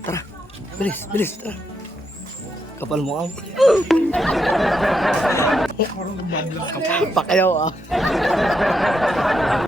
Tara, bilis, bilis, tara. Kapal mo ang. Pakayaw ah.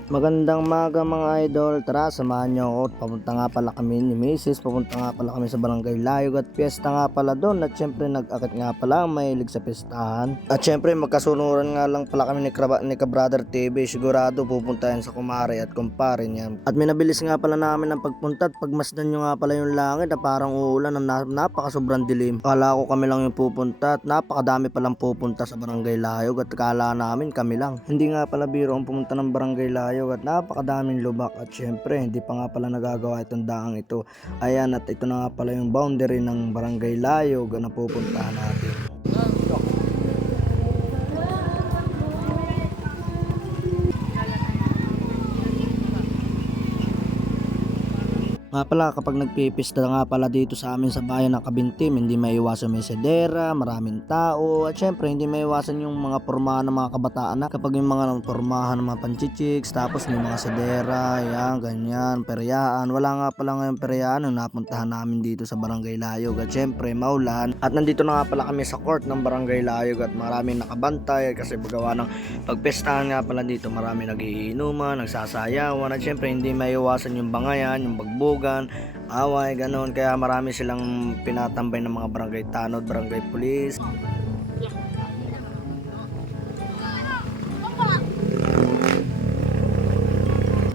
Magandang maga mga idol. Tara, samahan nyo ako. Papunta nga pala kami ni Mrs. Papunta nga pala kami sa Barangay Layog at piyesta nga pala doon. At syempre nag-akit nga pala, mahilig sa piyestahan. At syempre magkasunuran nga lang pala kami ni Brother TV. Sigurado pupunta yan sa kumare at kumpare niya. At minabilis nga pala namin ang pagpunta at pagmasdan nyo nga pala yung langit na parang uulan na napakasobrang dilim. Akala ko kami lang yung pupunta at napakadami palang pupunta sa Barangay Layog at akala namin kami lang. Hindi nga pala biro ang pumunta ng Barangay Layog at napakadaming lubak at syempre hindi pa nga pala nagagawa itong daang ito. Ayan, at ito na nga pala yung boundary ng Barangay Layog na pupuntahan natin. Nga pala kapag nagpipista nga pala dito sa amin sa bayan ng Kabintim, hindi maiwasan may sedera, maraming tao at syempre hindi maiwasan yung mga pormahan ng mga kabataan na kapag yung mga pormahan ng mga panchichiks, tapos may mga sedera, yan, ganyan, peryaan. Wala nga pala ngayon peryaan ang napuntahan namin dito sa Barangay Layog at syempre maulan at nandito na nga pala kami sa court ng Barangay Layog at maraming nakabantay kasi bagawa ng pagpestahan nga pala dito, marami nagiinuman, nagsasayawan at syempre hindi maiwasan yung bangayan, yung bagbog, away, ganon. Kaya marami silang pinatambay ng mga barangay tanod, barangay pulis.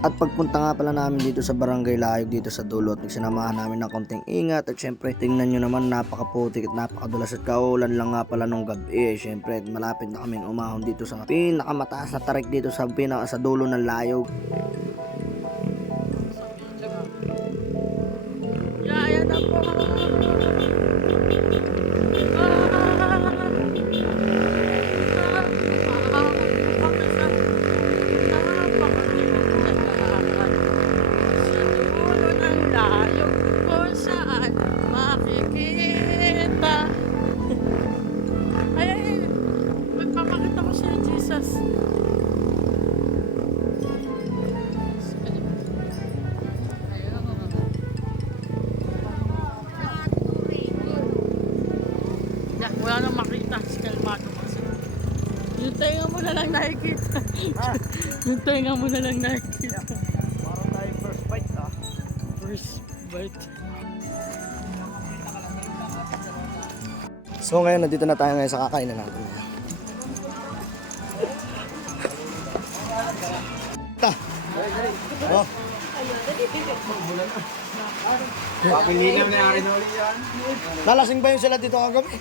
At pagpunta nga pala namin dito sa Barangay Layog dito sa dulo at sinamahan namin ng konting ingat at syempre tingnan nyo naman napakaputik at napakadulas at kaulan lang nga pala nung gabi. Syempre malapit na kaming umahon dito sa pinakamataas na tarik dito sa dulo ng Layog. Ayan na po. Magpapakita ko siya, Jesus. Wala nang makita si Kalmado kasi. Yung tenga mo na lang nakikita. Yung tenga mo na lang nakikita. Parang tayong first bite ah. First bite. So ngayon nandito na tayo ngayon sa kakainan natin. Ta. Oh. Pakilinan na rin ulit yan. Lalasing ba yung sila dito kagabi?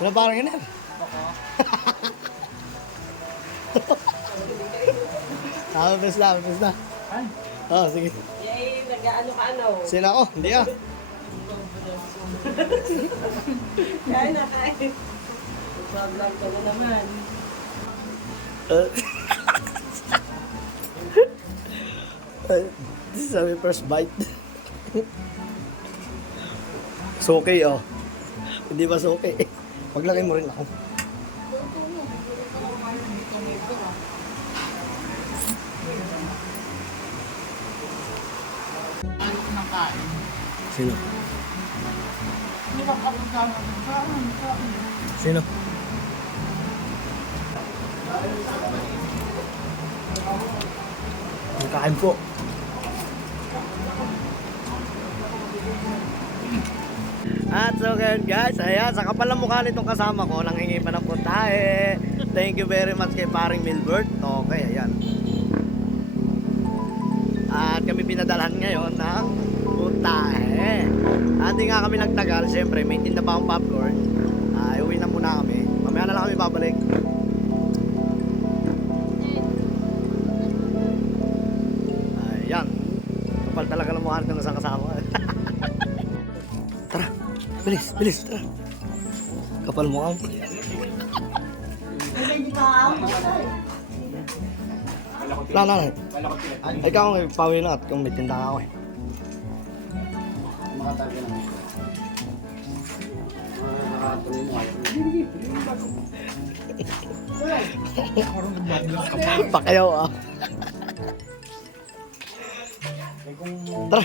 Wala parang iner. Pes na. Oh, sige. Yay, nag-ano ka ano? Sila ako, hindi ah. Kain na, kain. Vlog ka na naman. This is our first bite. Soke oh. Hindi ba soke? Paglagay mo rin ako. Ano ko nang kain? Sino? Hindi ka kapagkama ng kain. Sino? Kain po. At so ngayon guys, ayan, sa kapal ng mukha nitong kasama ko, nanghingi pa ng puntahe. Thank you very much kay paring Milbert. Okay, ayan. At kami pinadalhan ngayon ng puntahe. At di nga kami nagtagal, syempre may tinda pa akong popcorn. Uwi na muna kami. Mamaya na lang kami babalik. Ayan. Kapal talaga ng mukha nitong isang kasama. Tara. Bilis, bilis, tara. Kapal mo ang. Wala. Ikaw ang pawin at kung may tinda ako eh. Makatabi na. Pakayaw ah. Kung Tara.